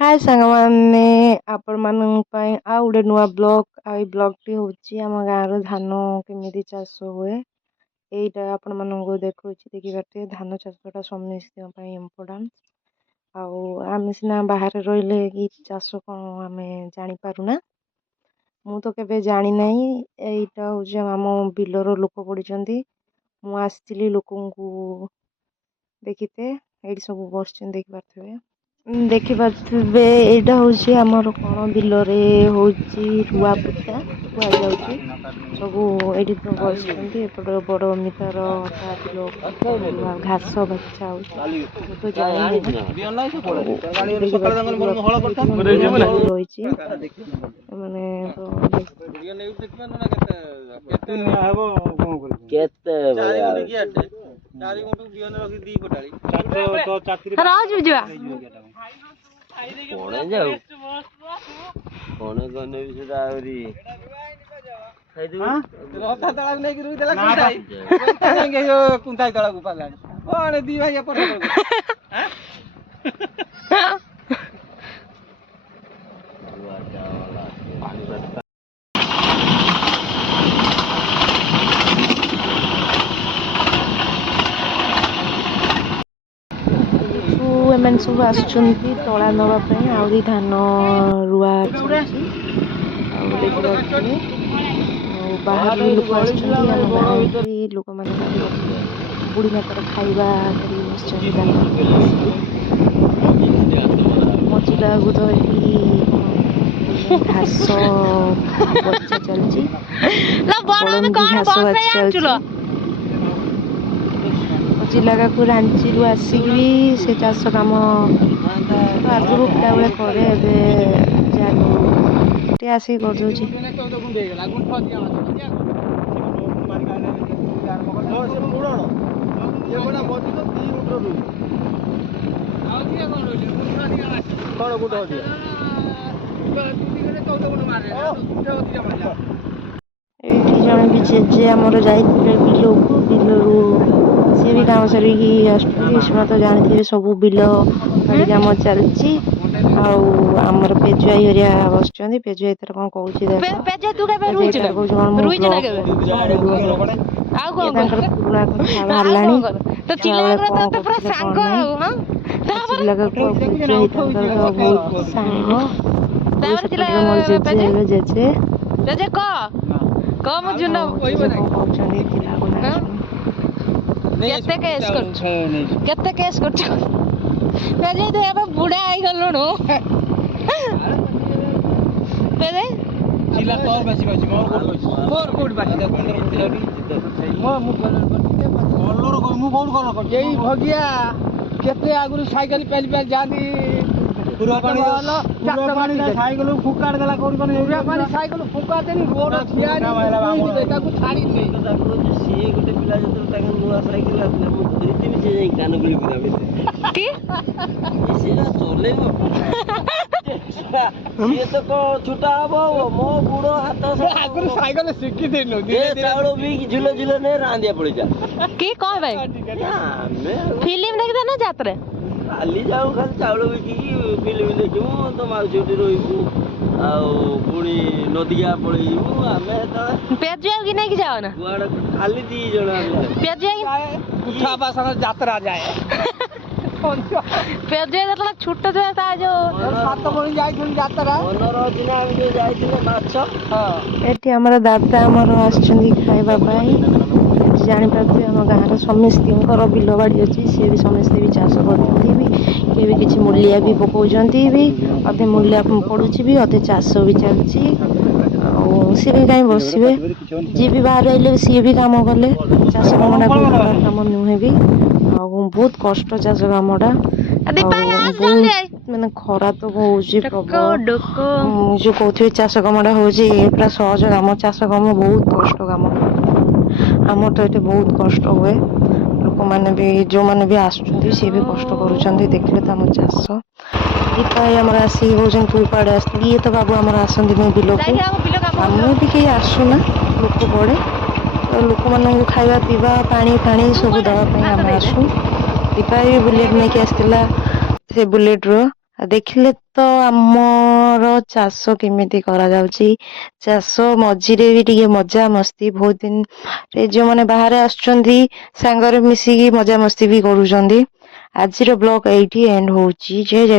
हाय सांगमाने आपण ମାନଙ୍କ ପାଇଁ ଆଉ ଗୋଟେ ନୂଆ ବ୍ଲଗ ଆଉ ଏଇ ବ୍ଲଗଟି ହେଉଛି ଆମ ଗାଁର ଧାନ କେମିତି ଚାଷ ହୁଏ ଏଇଟା ଆପଣ ମାନଙ୍କୁ ଦେଖଉଛି ଦେଖିବାଟେ ଧାନ ଚାଷଟା ସମସ୍ତଙ୍କ ପାଇଁ ଇମ୍ପୋର୍ଟାଣ୍ଟ ଆଉ ଆମେ ସିନା ବାହାରେ ରହିଲେ କି ଚାଷ କ'ଣ ଆମେ ଜାଣିପାରୁନା ମୁଁ ତ କେବେ ଜାଣି ନାହିଁ ଏଇଟା ହେଉଛି ଆମ ବିଲର ଲୋକ ପଡ଼ିଛନ୍ତି ମୁଁ ଆସିଥିଲି ଲୋକଙ୍କୁ ଦେଖିତେ ଏଇଠି ସବୁ ବସିଛନ୍ତି ଦେଖିପାରୁଥିବେ ଦେଖିପାରୁଥିବେ ଏଇଟା ହେଉଛି ଆମର କ'ଣ ବିଲରେ ହେଉଛି ରୁଆ ପୋତା କୁହାଯାଉଛି ସବୁ ଏଇଠି ତ ବସିଛନ୍ତି ଏପଟେ ବଡ଼ ମିତାର ତା ବିଲ ରୁଆ ଘାସ ବଛା ହେଉଛି ମୁଁ ତ ଯାଇନି ରହିଛି ମାନେ ଏମାନେ ସବୁ ଆସୁଛନ୍ତି ତଳା ନେବା ପାଇଁ ଆହୁରି ଧାନ ରୁଆ ଚାଲିଛି ଆଉ ଦେଖିପାରୁଥିବେ ଆଉ ବାହାରୁ ବି ଲୋକ ଆସୁଛନ୍ତି ଆମ ଗାଁରେ ବି ଲୋକମାନେ ବୁଢ଼ୀ ମାତାର ଖାଇବା କରି ବସିଛନ୍ତି ମଞ୍ଚିଟାକୁ ତ ଏଠି ଘାସ ବଛା ଚାଲିଛି ଘାସ ବାଛି ଚାଲିଛି ଜିଲ୍ଲାକୁ ରାଞ୍ଚିରୁ ଆସିକି ବି ସେ ଚାଷ କାମ ଆଗରୁ ପିଲାବେଳେ କରେ ଏବେ ଯାହାକୁ ଟିକେ ଆସିକି କରିଦେଉଛି ଏଇଠି ଜଣେ ବି ଜେଜେ ଆମର ଯାଇଥିଲେ ବିଲରୁ ସିଏ ବି କାମ ସାରିକି ଆସୁଛନ୍ତି ସେମାନେ ତ ଜାଣିଥିବେ ସବୁ ବିଲ ବାଡ଼ି କାମ ଚାଲିଛି ଆଉ ଆମର ପେଜୁଆଇ ହେରିଆ ବସିଛନ୍ତି ପେଜୁଆଇ ଏଥର କ'ଣ କହୁଛି ତାଙ୍କର ପୁରୁଣା କଥା ବାହାରିଲାଣି ଜେଜେ କେତେ କେସ୍ କରୁଛୁ ବୁଢା ହେଇଗଲୁଣୁ ଭଗିଆ କେତେ ଆଗରୁ ସାଇକେଲ ପେଲି ପେଲି ଯାଆନ୍ତି ସାଇକେଲ ଫୁକାଡ ଦେଲା ସାଇକେଲ ଫୁକା ଦେଲି ରୋଡ ତାକୁ ଛାଡ଼ିନି ସିଏ ଗୋଟେ ପିଲା ଯେତେବେଳେ ତାଙ୍କ ନୂଆ ସାଇକେଲ ଆସିଲା ମୁଁ ଧରିଥିବି ସେ ଯାଇ କାନଗୁଳି ପୁରା ଚଲେଇବ ସିଏ ତ କଣ ଛୁଟା ହବ ମୋ ଗୋଡ ହାତ ଆଗରୁ ସାଇକେଲ ଶିଖିଥିଲୁ ଚାଉଳ ବି ଝୁଲ ଝୁଲ ନେ ରାନ୍ଧିଆ ପଡିଯା କି କଣ ଭାଇ ଆମେ ଫିଲ୍ମ ଦେଖିଦେ ନା ଯାତ୍ରା କାଲି ଯାଉ ଖାଲି ଚାଉଳ ବିକିକି ଫିଲ୍ମ ଦେଖିବୁ ତ ମାଉସୀ ଉଠି ରହିବୁ ଆଉ ପୁଣି ନଦିଆ ପଳେଇବୁ ଆମେ ପେଜୁଆକୁ କି ନେଇକି ଯାଅ ନା କୁଆଡେ ଖାଲି 2 ଜଣ ଯାତ୍ରା ଯାଏ ପେଜୁଆ ଯେତେବେଳେ ଛୋଟ ଥିଲା ତା ଯୋଉ 7 ଭଉଣୀ ଯାଇଥିଲୁ ଯାତ୍ରା ମନର ଅଛି ନା ଆମେ ଯୋଉ ଯାଇଥିଲେ ମାଛ ଏଠି ଆମର ଦାଦା ଆମର ଆସିଛନ୍ତି ଖାଇବା ପାଇଁ ଜାଣିପାରୁଥିବେ ଆମ ଗାଁର ସମସ୍ତଙ୍କର ବିଲ ବାଡ଼ି ଅଛି ସିଏ ବି ସମସ୍ତେ ବି ଚାଷ କରୁଛନ୍ତି ବି କିଏ ବି କିଛି ମୂଲିଆ ବି ପକାଉଛନ୍ତି ବି ଅଧେ ମୂଲିଆ ପଡ଼ୁଛି ବି ଅଧେ ଚାଷ ବି ଚାଲିଛି ଆଉ ସିଏ ବି କାହିଁ ବସିବେ ଯିଏ ବି ବାହାରେ ରହିଲେ ସିଏ ବି କାମ କଲେ ଚାଷ କାମଟା ଭଲ କାମ ନୁହେଁ ବି ଆଉ ବହୁତ କଷ୍ଟ ଚାଷ କାମଟା ମାନେ ଖରା ତ ହଉଛି ପ୍ରବଳ ଯୋଉ କହୁଥିବେ ଚାଷ କାମଟା ହଉଛି ପୁରା ସହଜ କାମ ଚାଷ କାମ ବହୁତ କଷ୍ଟ କାମ ଆମର ତ ଏଠି ବହୁତ କଷ୍ଟ ହୁଏ ଲୋକମାନେ ବି ଯୋଉମାନେ ବି ଆସୁଛନ୍ତି ସିଏ ବି କଷ୍ଟ କରୁଛନ୍ତି ଦେଖିଲେ ତ ଆମ ଚାଷ ଦୀପା ଆମର ଆସିକି କହୁଛନ୍ତି ତୁ କୁଆଡେ ଆସିଥିଲୁ ଇଏ ତ ବାବୁ ଆମର ଆସନ୍ତିନି ବିଲକୁ ଆମେ ବି କେହି ଆସୁନା ଲୋକ ପଡେ ଲୋକମାନଙ୍କୁ ଖାଇବା ପିଇବା ପାଣି ଫାଣି ସବୁ ଦେବା ପାଇଁ ଆମେ ଆସୁ ଦୀପା ବି ବୁଲେଟ୍ ନେଇକି ଆସିଥିଲା ସେ ବୁଲେଟ୍ର ଦେଖିଲେ ତ ଆମର ଚାଷ କେମିତି କରାଯାଉଛି, ଚାଷ ମଝିରେ ବି ଟିକେ ମଜା ମସ୍ତି, ବହୁତ ଦିନରେ ଯୋଉମାନେ ବାହାରେ ଆସୁଛନ୍ତି ସାଙ୍ଗରେ ମିଶିକି ମଜା ମସ୍ତି ବି କରୁଛନ୍ତି। ଆଜିର ବ୍ଲଗ ଏଇଠି ଏଣ୍ଡ ହଉଛି। ଜୟ ଜଗନ୍ନାଥ।